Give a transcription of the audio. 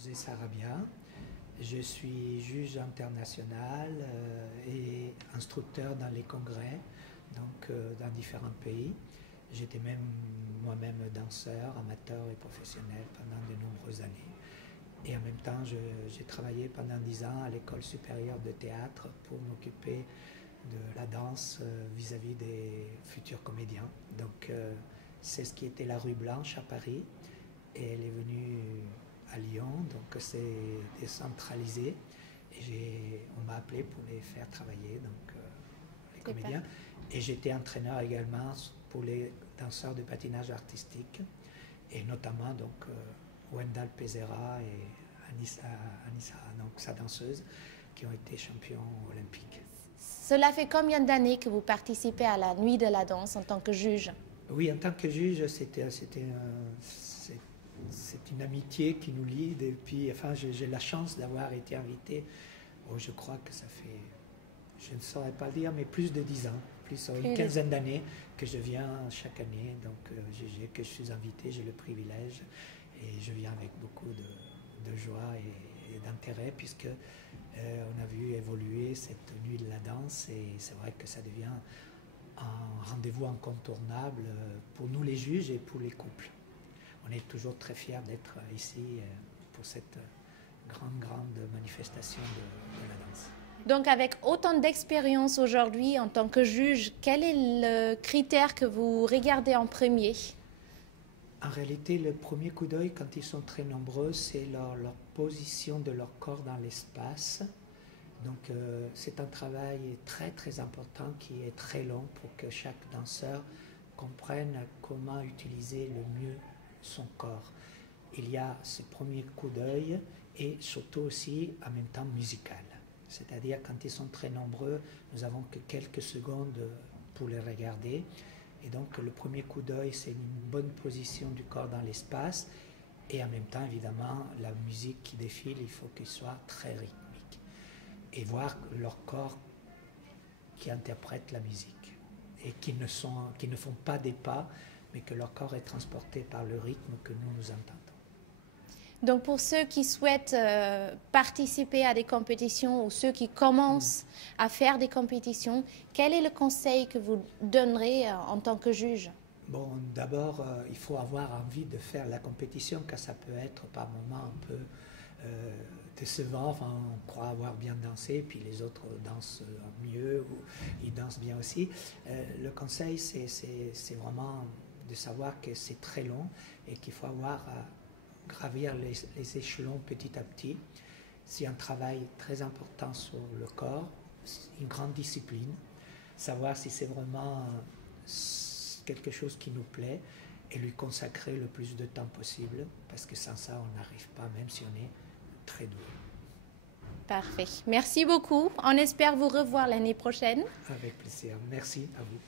José Sarabia. Je suis juge international et instructeur dans les congrès, donc dans différents pays. J'étais même moi-même danseur, amateur et professionnel pendant de nombreuses années. Et en même temps, j'ai travaillé pendant 10 ans à l'école supérieure de théâtre pour m'occuper de la danse vis-à-vis des futurs comédiens. Donc c'est ce qui était la rue Blanche à Paris. Et elle est venue à Lyon, donc c'est décentralisé. Et on m'a appelé pour les faire travailler, donc les comédiens. Et j'étais entraîneur également pour les danseurs de patinage artistique, et notamment donc Wendal Pezera et Anissa, donc sa danseuse, qui ont été champions olympiques. Cela fait combien d'années que vous participez à la Nuit de la danse en tant que juge? Oui, en tant que juge, c'est une amitié qui nous lie depuis. Enfin, j'ai la chance d'avoir été invité. Oh, je crois que ça fait, je ne saurais pas dire, mais plus de 10 ans, une quinzaine d'années que je viens chaque année. Donc, que je suis invité, j'ai le privilège et je viens avec beaucoup de joie et d'intérêt, puisque on a vu évoluer cette nuit de la danse, et c'est vrai que ça devient un rendez-vous incontournable pour nous les juges et pour les couples. On est toujours très fiers d'être ici pour cette grande manifestation de la danse. Donc avec autant d'expérience aujourd'hui en tant que juge, quel est le critère que vous regardez en premier? En réalité, le premier coup d'œil, quand ils sont très nombreux, c'est leur position de leur corps dans l'espace. Donc c'est un travail très important qui est très long pour que chaque danseur comprenne comment utiliser le mieux son corps. Il y a ce premier coup d'œil et surtout aussi en même temps musical. C'est-à-dire quand ils sont très nombreux, nous avons que quelques secondes pour les regarder. Et donc le premier coup d'œil, c'est une bonne position du corps dans l'espace. Et en même temps, évidemment, la musique qui défile, il faut qu'elle soit très rythmique. Et voir leur corps qui interprète la musique et qui ne font pas des pas, mais que leur corps est transporté par le rythme que nous entendons. Donc pour ceux qui souhaitent participer à des compétitions ou ceux qui commencent à faire des compétitions, quel est le conseil que vous donnerez en tant que juge? Bon, d'abord, il faut avoir envie de faire la compétition, car ça peut être par moments un peu décevant. Enfin, on croit avoir bien dansé, puis les autres dansent mieux ou ils dansent bien aussi. Le conseil, c'est vraiment de savoir que c'est très long et qu'il faut avoir à gravir les échelons petit à petit. C'est un travail très important sur le corps, une grande discipline, savoir si c'est vraiment quelque chose qui nous plaît et lui consacrer le plus de temps possible, parce que sans ça, on n'arrive pas, même si on est très doué. Parfait. Merci beaucoup. On espère vous revoir l'année prochaine. Avec plaisir. Merci à vous.